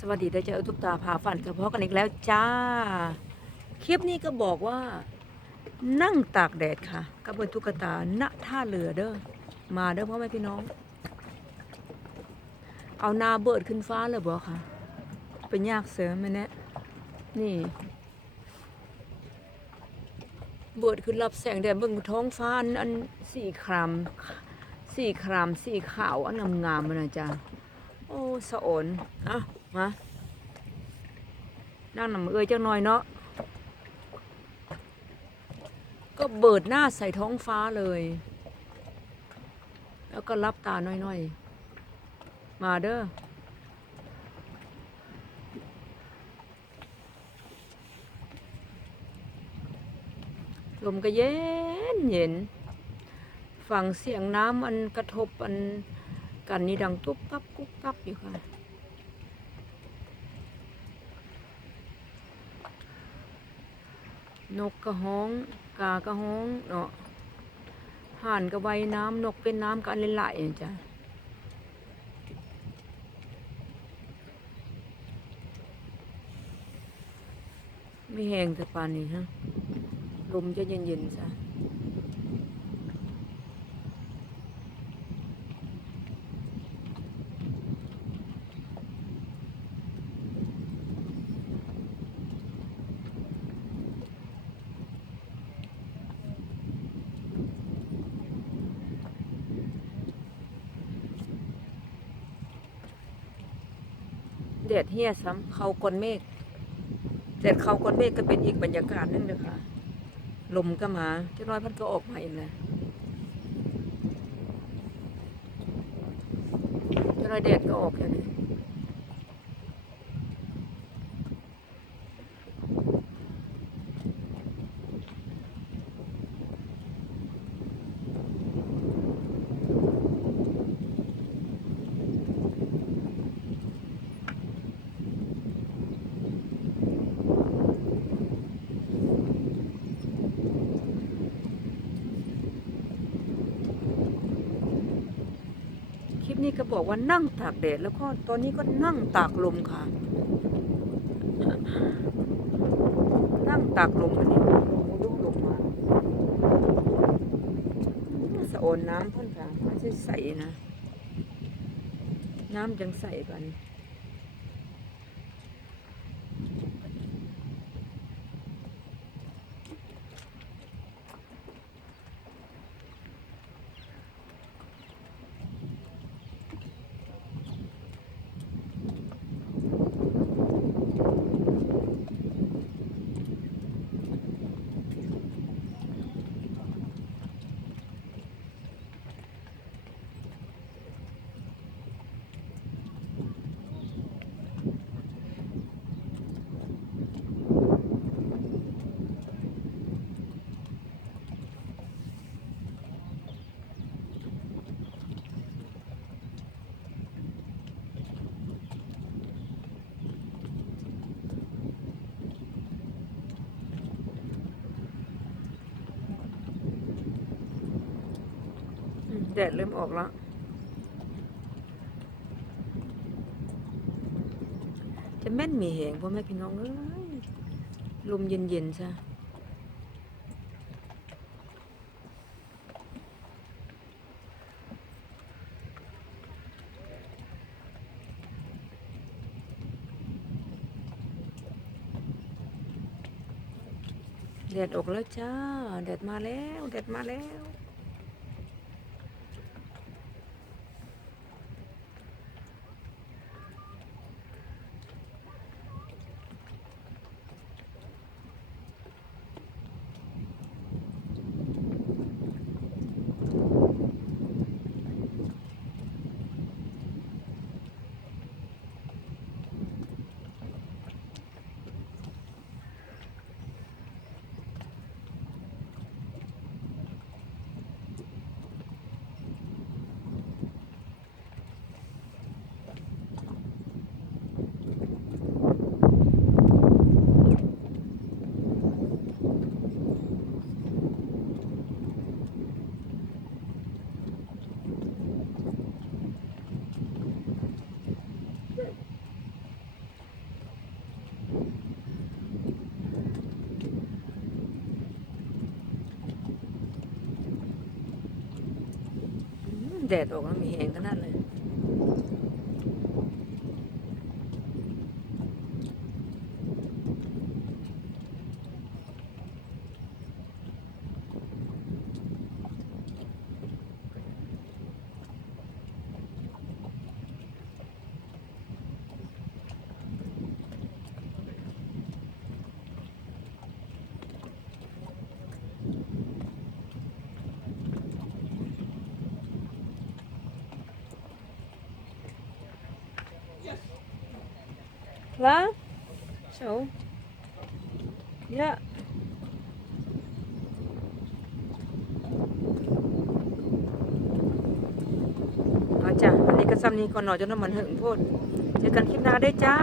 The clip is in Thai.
สวัสดีได้เจอทุกตาพาฝันกับพ่อกันอีกแล้วจ้า คลิปนี้ก็บอกว่า นั่งตากแดดค่ะกับบนตุ๊กตาณท่าเรือเด้อมาเด้อพ่อแม่พี่น้อง เอานาเบิดขึ้นฟ้าเลยบอกค่ะ เป็นยากเสริมไหมเนี่ยนี่ เบิดขึ้นรับแสงแดดเบิ่งท้องฟ้าอันอันสีครามสีครามสีขาวอันงามๆมันนะจ๊ะ โอ้สะอนอะมานั่งนำเอ้ยจังหน่อยเนาะก็เบิดหน้าใส่ท้องฟ้าเลย แล้วก็รับตาน้อยๆ มาเด้อลมก็เย็นเย็นฟังเสียงน้ำมันกระทบอัน กันนี่ดังตุ๊บตับกุ๊บตับอยู่ค่ะ นกกระฮ้อง กากระฮ้องเนาะห่านกระไวน้ำนกเป็นน้ำกันเล่นๆจ้ะไม่แห้งแต่ปานนี้ฮะลมจะเย็นๆจ้ะ แดดเฮียซ้ำเขากลนเมฆแดดเขากลนเมฆก็เป็นอีกบรรยากาศหนึงเลยค่ะลมก็มาเจ้าน้อยพัดก็ออกมาอีกแล้วเจ้าน้อยแดดก็ออกอย่างนี้ นี่ก็บอกว่านั่งตากแดดแล้วก็ตอนนี้ก็นั่งตากลมค่ะ นั่งตากลมอันนี้ลูกลงมาสะโอนน้ำเพ่นค่ะไม่ใช่ใสนะ น้ำยังใสกัน อืม แดดเริ่มออกแล้วจะแม่นมีแหงพ่อแม่พี่น้องเอ้ยลมเย็นๆซะแดดออกแล้วจ้า แดดมาแล้ว แดดมาแล้ว อ แดดออกแล้วมีแหงขนาดเลย ba? So? Ja. เอาจ้ะอันนี้ก็ซ้ำนี้ก่อนหน่อยจนน้ำมันหึงโพดเจอกันคลิปหน้าได้จ้า